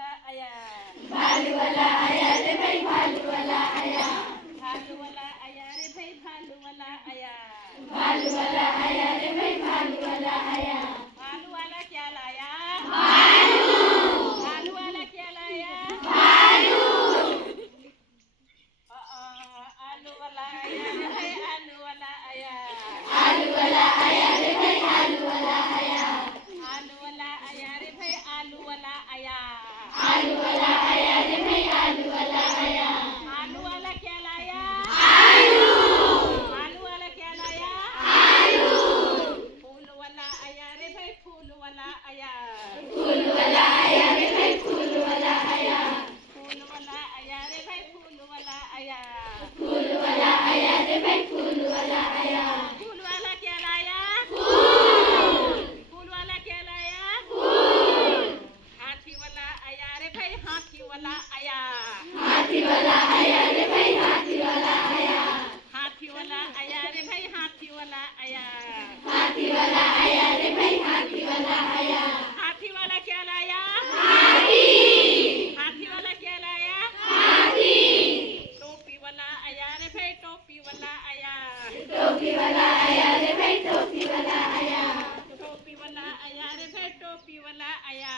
वाला आया, भालू वाला आया रे भाई भालू वाला आया, भालू वाला आया रे भाई भालू वाला आया, भालू वाला आया रे भाई भालू वाला आया, भालू वाला क्या लाया, भालू, भालू वाला क्या लाया, भालू, आलू वाला आया रे भाई आलू वाला आया, आलू वाला आया रे भाई आलू वाला आया, आलू वाला आया रे भाई आलू वाला आया, आलू वाला आया रे भाई आलू वाला आया, आलू वाला क्या लाया, आलू, आलू वाला क्या लाया, आलू, फूल वाला आया रे भाई फूल वाला आया, फूल वाला आया रे भाई फूल वाला आया, फूल वाला आया रे भाई फूल वाला आया, फूल वाला आया रे भाई फूल वाला आया, फूल वाला क्या लाया, फूल, फूल वाला क्या लाया, फूल, हाथी वाला आया रे भाई हाथी वाला आया, हाथी वाला आया रे भाई हाथी वाला आया, हाथी वाला आया रे भाई हाथी वाला आया, हाथी वाला आया रे भाई हाथी वाला आया, हाथी वाला क्या लाया, हाथी, हाथी वाला क्या लाया, हाथी, टोपी वाला आया रे भाई टोपी वाला आया, टोपी वाला आया रे भाई टोपी वाला आया, टोपी वाला आया रे भाई टोपी वाला आया,